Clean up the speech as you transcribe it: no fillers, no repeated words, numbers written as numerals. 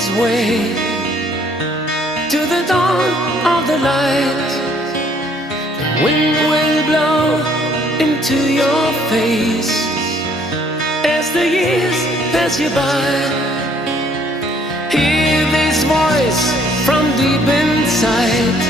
his way to the dawn of the light. The wind will blow into your face as the years pass you by. Hear this voice from deep inside.